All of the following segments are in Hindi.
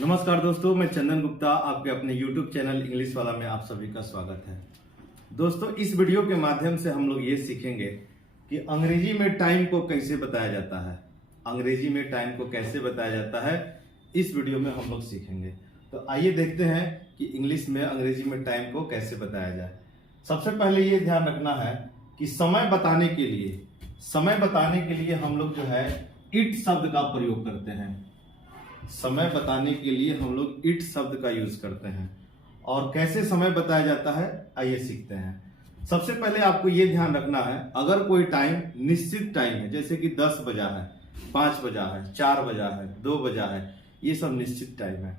नमस्कार दोस्तों, मैं चंदन गुप्ता आपके अपने YouTube चैनल इंग्लिश वाला में आप सभी का स्वागत है। दोस्तों, इस वीडियो के माध्यम से हम लोग ये सीखेंगे कि अंग्रेजी में टाइम को कैसे बताया जाता है। अंग्रेजी में टाइम को कैसे बताया जाता है इस वीडियो में हम लोग सीखेंगे। तो आइए देखते हैं कि इंग्लिश में अंग्रेजी में टाइम को कैसे बताया जाए। सबसे पहले ये ध्यान रखना है कि समय बताने के लिए हम लोग जो है इट शब्द का प्रयोग करते हैं। समय बताने के लिए हम लोग इट शब्द का यूज करते हैं। और कैसे समय बताया जाता है आइए सीखते हैं। सबसे पहले आपको यह ध्यान रखना है, अगर कोई टाइम निश्चित टाइम है, जैसे कि 10 बजा है, 5 बजा है, 4 बजा है, 2 बजा है, ये सब निश्चित टाइम है।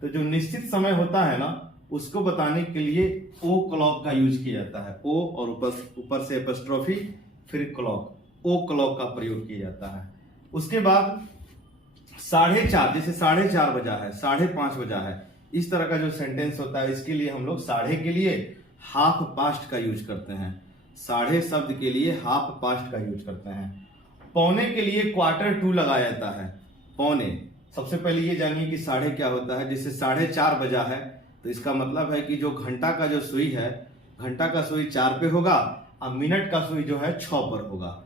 तो जो निश्चित समय होता है ना, उसको बताने के लिए ओ क्लॉक का यूज किया जाता है। ओ और ऊपर से एपस्ट्रॉफी फिर क्लॉक, ओ क्लॉक का प्रयोग किया जाता है। उसके बाद 4:30, जैसे 4:30 बजा है, 5:30 बजा है, इस तरह का जो सेंटेंस होता है, इसके लिए हम लोग साढ़े के लिए हाफ पास्ट का यूज करते हैं। साढ़े शब्द के लिए हाफ पास्ट का यूज करते हैं। पौने के लिए क्वार्टर टू लगाया जाता है। पौने, सबसे पहले ये जानिए कि साढ़े क्या होता है। जैसे 4:30 बजा है तो इसका मतलब है कि जो घंटा का जो सुई है, घंटा का सुई 4 पे होगा और मिनट का सुई जो है 6 पर होगा।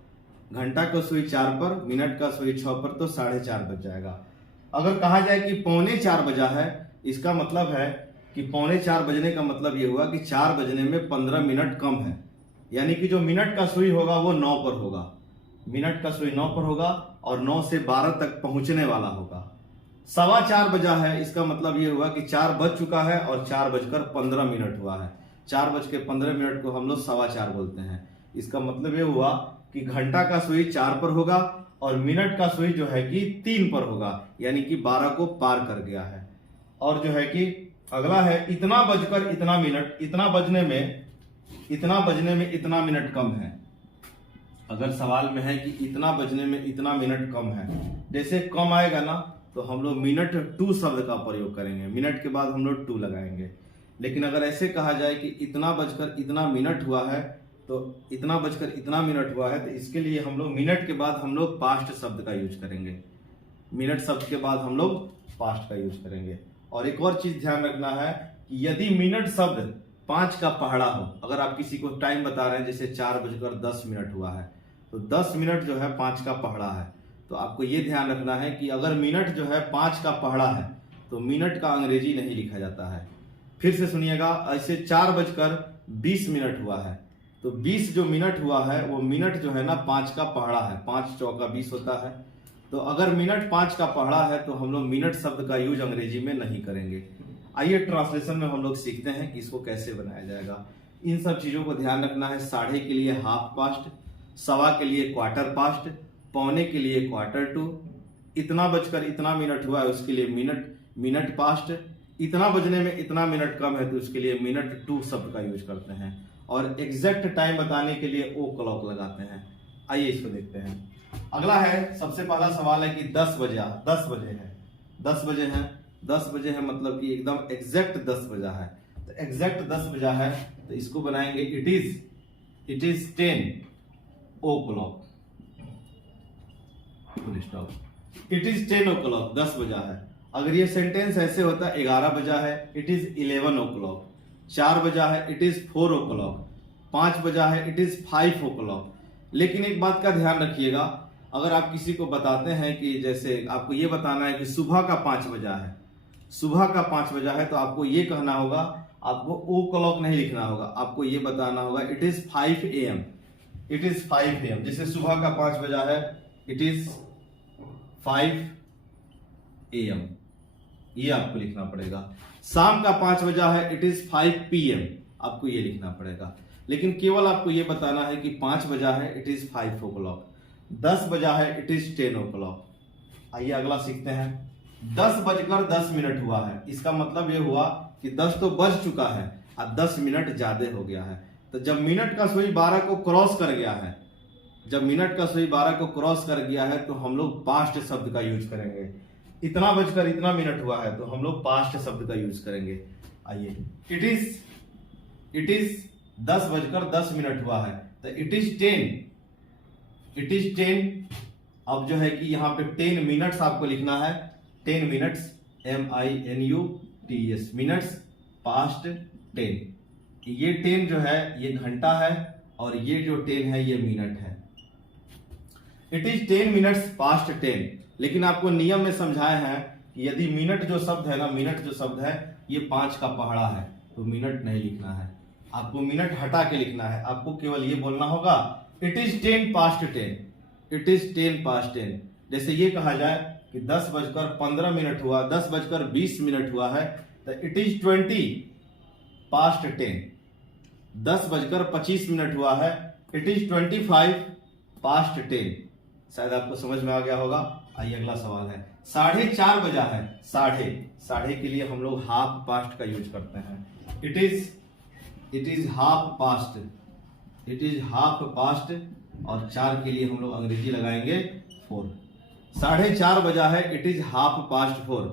घंटा का सुई 4 पर, मिनट का सुई 6 पर, तो 4:30 बज जाएगा। अगर कहा जाए कि 3:45 बजा है, इसका मतलब है कि 3:45 बजने का मतलब ये हुआ कि 4 बजने में 15 मिनट कम है। यानी कि जो मिनट का सुई होगा वो 9 पर होगा। मिनट का सुई 9 पर होगा और 9 से 12 तक पहुंचने वाला होगा। 4:15 बजा है, इसका मतलब ये हुआ कि 4 बज चुका है और 4:15 हुआ है। 4:15 को हम लोग 4:15 बोलते हैं। इसका मतलब ये हुआ कि घंटा का सुई 4 पर होगा और मिनट का सुई जो है कि 3 पर होगा, यानी कि 12 को पार कर गया है। और जो है कि अगला है इतना बजकर इतना मिनट। इतना बजने में इतना मिनट कम है। अगर सवाल में है कि इतना बजने में इतना मिनट कम है, जैसे कम आएगा ना, तो हम लोग मिनट टू शब्द का प्रयोग करेंगे। मिनट के बाद हम लोग टू लगाएंगे। लेकिन अगर ऐसे कहा जाए कि इतना बजकर इतना मिनट हुआ है, तो इतना बजकर इतना मिनट हुआ है, तो इसके लिए हम लोग मिनट के बाद हम लोग पास्ट शब्द का यूज करेंगे। मिनट शब्द के बाद हम लोग पास्ट का यूज करेंगे। और एक और चीज ध्यान रखना है कि यदि मिनट शब्द 5 का पहाड़ा हो, अगर आप किसी को टाइम बता रहे हैं, जैसे 4:10 हुआ है, तो 10 मिनट जो है 5 का पहाड़ा है, तो आपको यह ध्यान रखना है कि अगर मिनट जो है 5 का पहाड़ा है तो मिनट का अंग्रेजी नहीं लिखा जाता है। फिर से सुनिएगा, ऐसे 4:20 हुआ है, तो 20 जो मिनट हुआ है वो मिनट जो है ना 5 का पहाड़ा है। 5 चौका 20 होता है। तो अगर मिनट 5 का पहाड़ा है तो हम लोग मिनट शब्द का यूज अंग्रेजी में नहीं करेंगे। आइए ट्रांसलेशन में हम लोग सीखते हैं कि इसको कैसे बनाया जाएगा। इन सब चीजों को ध्यान रखना है। साढ़े के लिए हाफ पास्ट, सवा के लिए क्वार्टर पास्ट, पौने के लिए क्वार्टर टू, इतना बजकर इतना मिनट हुआ है उसके लिए मिनट पास्ट, इतना बजने में इतना मिनट कम है तो उसके लिए मिनट टू शब्द का यूज करते हैं। और एग्जैक्ट टाइम बताने के लिए ओ क्लॉक लगाते हैं। आइए इसको देखते हैं। अगला है, सबसे पहला सवाल है कि 10 बजे है। 10 बजे है मतलब कि एकदम एग्जैक्ट 10 बजा है। तो एग्जैक्ट 10 बजा है तो इसको बनाएंगे it is 10 o'clock. Full stop. It is 10 o'clock, 10 बजा है। अगर ये सेंटेंस ऐसे होता 11 बजा है, इट इज 11 ओ क्लॉक। 4 बजा है, इट इज 4 ओ क्लॉक। 5 बजा है, इट इज 5 ओ क्लॉक। लेकिन एक बात का ध्यान रखिएगा, अगर आप किसी को बताते हैं कि जैसे आपको ये बताना है कि सुबह का 5 बजा है, तो आपको ये कहना होगा, आपको ओ क्लॉक नहीं लिखना होगा, आपको ये बताना होगा it is 5 AM। It is 5 AM। जैसे सुबह का 5 बजा है, इट इज 5 AM, ये आपको लिखना पड़ेगा। शाम का 5 बजा है, इट इज 5 PM, आपको ये लिखना पड़ेगा। लेकिन केवल आपको ये बताना है कि 5 बजा है, इट इज 5 ओ क्लॉक। 10 बजा है, इट इज 10 ओ क्लॉक। आइए अगला सीखते हैं। 10:10 हुआ है, इसका मतलब ये हुआ कि 10 तो बज चुका है और 10 मिनट ज्यादा हो गया है। तो जब मिनट का सुई 12 को क्रॉस कर गया है, तो हम लोग पास्ट शब्द का यूज करेंगे। इतना बजकर इतना मिनट हुआ है तो हम लोग पास्ट शब्द का यूज करेंगे। आइए, इट इज 10:10 हुआ है, तो इट इज 10। अब जो है कि यहाँ पे 10 मिनट्स आपको लिखना है। 10 मिनट्स MINUTS, मिनट्स पास्ट 10। ये 10 जो है ये घंटा है और ये जो 10 है ये मिनट है। It is 10 minutes past 10। लेकिन आपको नियम में समझाए हैं कि यदि मिनट जो शब्द है ना, मिनट जो शब्द है ये 5 का पहाड़ा है तो मिनट नहीं लिखना है, आपको मिनट हटा के लिखना है। आपको केवल ये बोलना होगा it is 10 past 10, it is 10 past 10। जैसे ये कहा जाए कि 10:15 हुआ, 10:20 हुआ है, तो इट इज 20 पास्ट 10। 10:25 हुआ है, इट इज 25 पास्ट 10। शायद आपको समझ में आ गया होगा। आइए अगला सवाल है, 4:30 बजा है। साढ़े के लिए हम लोग हाफ पास्ट का यूज करते हैं। It is half past, it is half past, और 4 के लिए हम लोग अंग्रेजी लगाएंगे 4। 4:30 बजा है, इट इज हाफ पास्ट 4।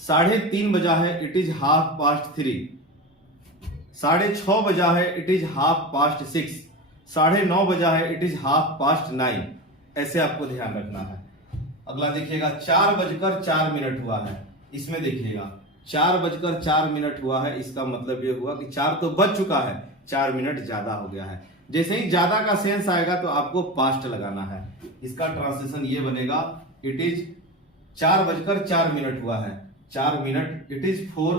3:30 बजा है, इट इज हाफ पास्ट 3। 6:30 बजा है, इट इज हाफ पास्ट 6। 9:30 बजा है, इट इज हाफ पास्ट 9। ऐसे आपको ध्यान रखना है। अगला देखिएगा, 4:04 हुआ है। इसमें देखिएगा 4:04 हुआ है, इसका मतलब ये हुआ कि 4 तो बज चुका है, 4 मिनट ज्यादा हो गया है। जैसे ही ज्यादा का सेंस आएगा तो आपको पास्ट लगाना है। इसका ट्रांसलेशन ये बनेगा, इट इज 4:04 हुआ है, 4 minute, it is 4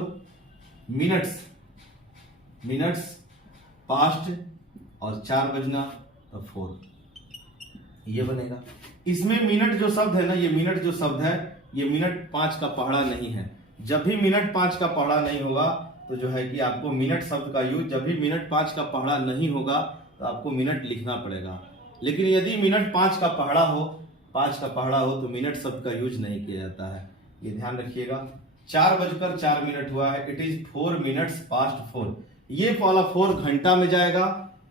minutes past, और 4 बजना तो 4, ये बनेगा। इसमें मिनट जो शब्द है ना, ये मिनट जो शब्द है ये मिनट 5 का पहाड़ा नहीं है। जब भी मिनट 5 का पहाड़ा नहीं होगा तो जो है कि आपको मिनट शब्द का यूज, जब भी मिनट 5 का पहाड़ा नहीं होगा तो आपको मिनट लिखना पड़ेगा। लेकिन यदि मिनट 5 का पहाड़ा हो तो मिनट शब्द का यूज नहीं किया जाता है, ये ध्यान रखिएगा। 4:04 हुआ है, इट इज 4 मिनट्स पास्ट 4। ये वाला 4 घंटा में जाएगा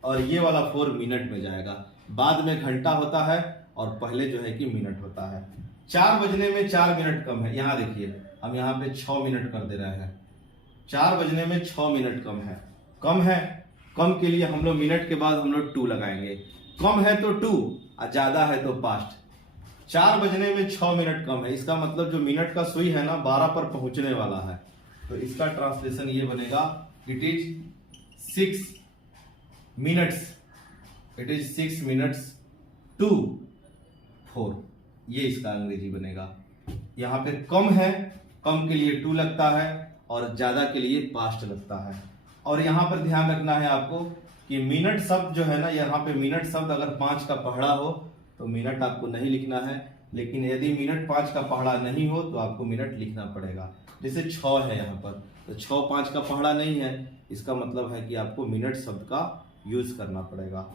और ये वाला 4 मिनट में जाएगा। बाद में घंटा होता है और पहले जो है कि मिनट होता है। 4 बजने में 4 मिनट कम है। यहाँ देखिए हम यहाँ पे 6 मिनट कर दे रहे हैं। 4 बजने में 6 मिनट कम है। कम के लिए हम लोग मिनट के बाद हम लोग 2 लगाएंगे। कम है तो 2 और ज्यादा है तो पास्ट। 4 बजने में 6 मिनट कम है, इसका मतलब जो मिनट का सुई है ना 12 पर पहुंचने वाला है। तो इसका ट्रांसलेशन ये बनेगा, it is 6 minutes, it is 6 minutes to 4, ये इसका अंग्रेजी बनेगा। यहाँ पे कम है, कम के लिए 2 लगता है और ज्यादा के लिए पास्ट लगता है। और यहाँ पर ध्यान रखना है आपको कि मिनट शब्द जो है ना, यहाँ पे मिनट शब्द अगर 5 का पहाड़ा हो तो मिनट आपको नहीं लिखना है। लेकिन यदि मिनट 5 का पहाड़ा नहीं हो तो आपको मिनट लिखना पड़ेगा। जैसे 6 है यहाँ पर, तो 6 5 का पहाड़ा नहीं है, इसका मतलब है कि आपको मिनट शब्द का यूज करना पड़ेगा।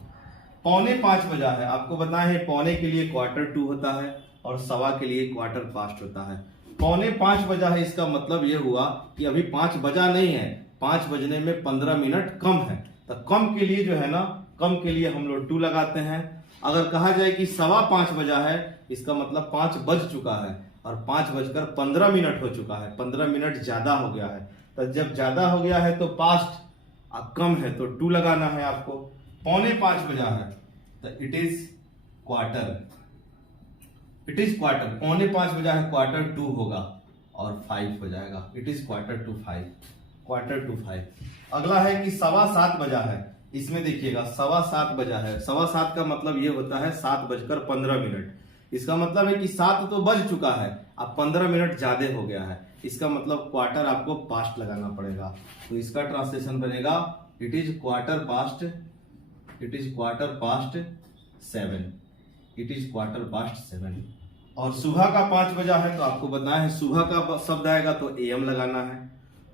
4:45 बजा है, आपको बताए हैं पौने के लिए Q2 होता है और सवा के लिए क्वार्टर पास्ट होता है। 4:45 बजा है, इसका मतलब यह हुआ कि अभी 5 बजा नहीं है, 5 बजने में 15 मिनट कम है। तो कम के लिए जो है ना, कम के लिए हम लोग 2 लगाते हैं। अगर कहा जाए कि 5:15 बजा है, इसका मतलब 5 बज चुका है और 5:15 हो चुका है, 15 मिनट ज्यादा हो गया है। तो जब ज्यादा हो गया है तो पास्ट, कम है तो 2 लगाना है आपको। 4:45 बजा है तो it is quarter, it is quarter. 4:45 बजा है, Q2 होगा और 5 हो जाएगा, इट इज Q2 5। अगला है कि 7:15 बजा है। इसमें देखिएगा 7:15 बजा है, 7:15 का मतलब ये होता है 7:15। इसका मतलब है कि 7 तो बज चुका है, अब 15 मिनट ज्यादा हो गया है। इसका मतलब क्वार्टर आपको पास्ट लगाना पड़ेगा। तो इसका ट्रांसलेशन बनेगा, it is quarter past 7, it is quarter past 7। और सुबह का 5 बजा है तो आपको बताया है सुबह का शब्द आएगा तो AM लगाना है,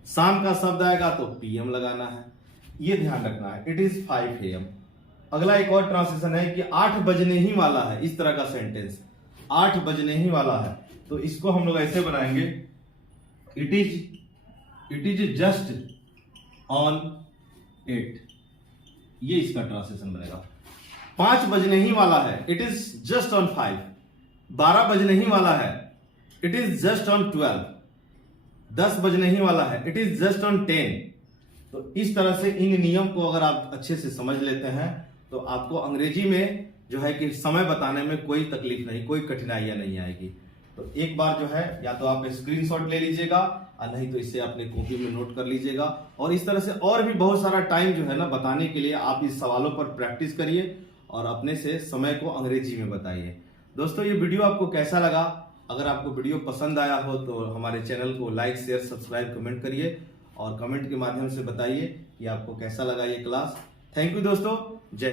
शाम का शब्द आएगा तो PM लगाना है, ये ध्यान रखना है। It is 5 AM। अगला एक और ट्रांसलेशन है कि 8 बजने ही वाला है। इस तरह का सेंटेंस 8 बजने ही वाला है, तो इसको हम लोग ऐसे बनाएंगे, इट इज जस्ट ऑन 8, ये इसका ट्रांसलेशन बनेगा। 5 बजने ही वाला है, इट इज जस्ट ऑन 5। 12 बजने ही वाला है, इट इज जस्ट ऑन 12। 10 बजने ही वाला है, इट इज जस्ट ऑन 10। तो इस तरह से इन नियम को अगर आप अच्छे से समझ लेते हैं तो आपको अंग्रेजी में जो है कि समय बताने में कोई तकलीफ नहीं, कोई कठिनाइयां नहीं आएगी। तो एक बार जो है या तो आप स्क्रीनशॉट ले लीजिएगा और नहीं तो इसे अपने कॉपी में नोट कर लीजिएगा। और इस तरह से और भी बहुत सारा टाइम जो है ना बताने के लिए आप इस सवालों पर प्रैक्टिस करिए और अपने से समय को अंग्रेजी में बताइए। दोस्तों ये वीडियो आपको कैसा लगा? अगर आपको वीडियो पसंद आया हो तो हमारे चैनल को लाइक, शेयर, सब्सक्राइब, कमेंट करिए और कमेंट के माध्यम से बताइए कि आपको कैसा लगा ये क्लास। थैंक यू दोस्तों, जय।